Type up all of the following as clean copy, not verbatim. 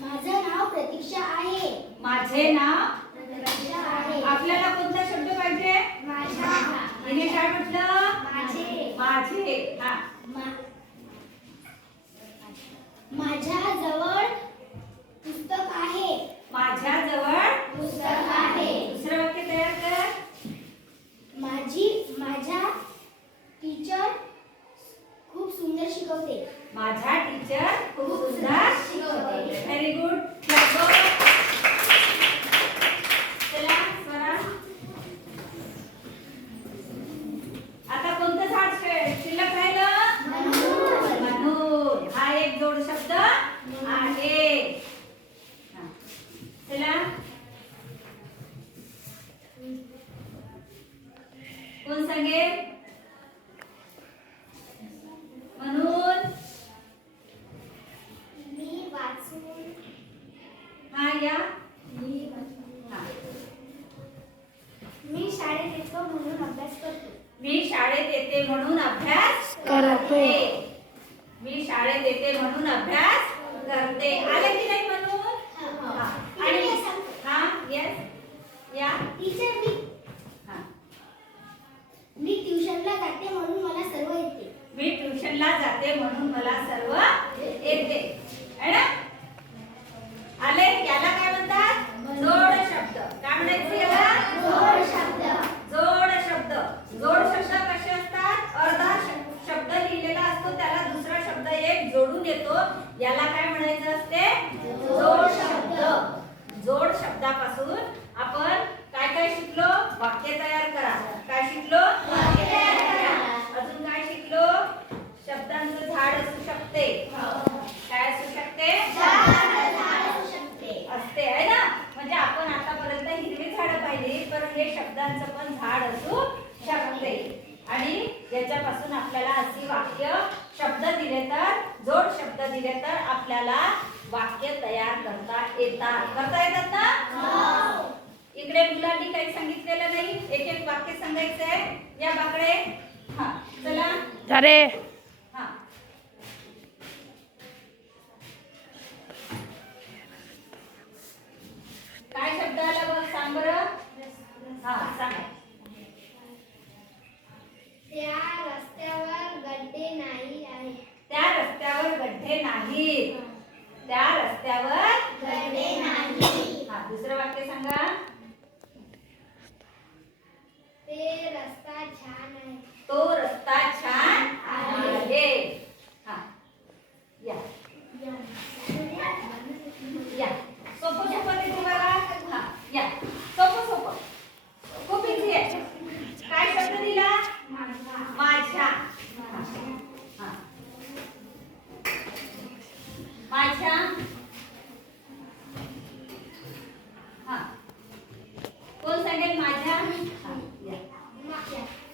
माझं नाव प्रतीक्षा आहे. माझे नाव प्रतीक्षा आहे. आपल्याला कोणता शब्द पाहिजे? माझा. हिने काय म्हटलं? माझे. माझे. हा. माझ्या जवळ पुस्तक आहे. माझ्या जवळ पुस्तक आहे. दुसरं वाक्य तयार कर. माझ्या टीचर खूप सुंदर शिकवते. माझा टीचर खूप सुंदर शिकवते. Very good. चला स्वरा. आता कोणतं झाड शिल्लक राहिलं? मनूर. हा एक जोड शब्द आहे. चला कोण सांगेल? म्हणून मी वाचून. हा या. हा. मी शाळेत येतो म्हणून अभ्यास करतो. मी शाळेत येते म्हणून अभ्यास करते. मी शाळेत येते म्हणून अभ्यास करते. आले की नाही म्हणून? हा. आणि हा यस या. टीचर मी ट्युशनला जाते म्हणून मला सर्व येते. मी ट्युशनला जाते म्हणून मला सर्व येते. है ना? आले? याला काय म्हणतात? जोड शब्द. काय म्हणायचं याला? जोड शब्द. जोड शब्द. जोड शब्द कसे असतात? अर्धा शब्द लिहिलेला असतो, त्याला दुसरा शब्द एक जोडून येतो, याला काय म्हणायचं असते? जोड शब्द. जोड शब्दापासून आपण काय काय शिकलो? वाक्य तयार करा. काय शिकलो? वाक्य तयार करा. अजून काय शिकलो? शब्दांचं झाड असू शकते. काय असू शकते? असते आहे ना. म्हणजे आपण आतापर्यंत हिरवी झाडं पाहिली, पण हे शब्दांचं पण झाड असू शकते. आणि याच्यापासून आपल्याला अशी वाक्य शब्द दिले तर, जोड शब्द दिले तर आपल्याला वाक्य तयार करता येतात. करता येतात ना? इकडे मुलांनी काही सांगितलेलं नाही. एक एक वाक्य सांगायचं आहे. या बाकडे. हा चला. अरे हा. काय शब्द आला बघ, सांग बरं. हा सांग. त्या रस्त्यावर गड्डे नाही आहेत. त्या रस्त्यावर गड्डे नाहीत. त्या रस्त्यावर गड्डे नाही. हा दुसरं वाक्य सांगा. ते रस्ता छान आहे. तो रस्ता छान आहे. हा या या. सोपं सोपं ते बघा. हा या. सोपं सोपं. खूप इझी आहे. काय शब्द दिला? माझ्या. हा. माझ्या. हा कोण सांगेल? माझ्या. हा या.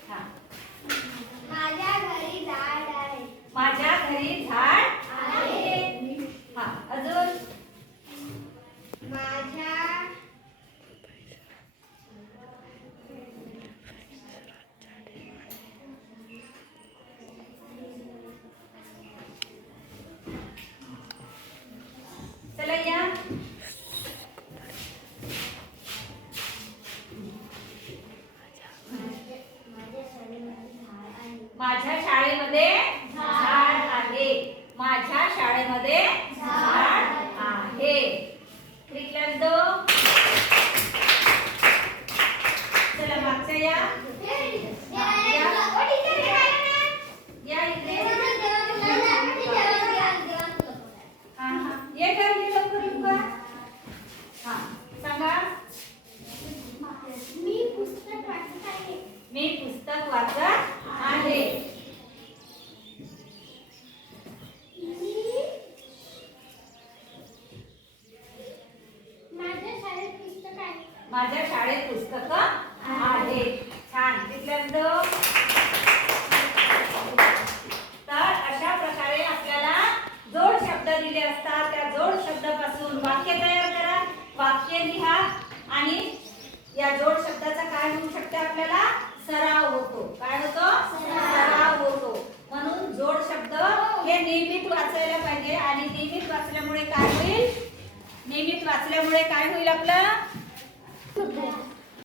हा. माझ्या घरी झाड आहे. माझ्या घरी झाड आहे. हा अजून. माझ्या चला या. माझ्या शाळेमध्ये झाड आहे. माझ्या शाळेमध्ये झाड आहे. क्लिक दो. चला मागच्या या. या इकडे. हा हा ये कर ये लवकर लवकर. हा सांगा. मी पुस्तक वाचत आहे. मी पुस्तक वाचत आहे. माझ्या शाळेत पुस्तक आहे. माझ्या शाळेत पुस्तक आहे. छान. तिथल्यानंतर तर अशा प्रकारे आपल्याला जोड शब्द दिले असतात. त्या जोड शब्दापासून वाक्य तयार करा. वाक्य लिहा आणि या जोड शब्दाचा काय होऊ शकते? आपल्याला सराव होतो. काय होतो? सराव होतो. म्हणून जोड शब्द हे नियमित वाचायला पाहिजे आणि नियमित वाचल्यामुळे काय होईल? असल्यामुळे काय होईल आपलं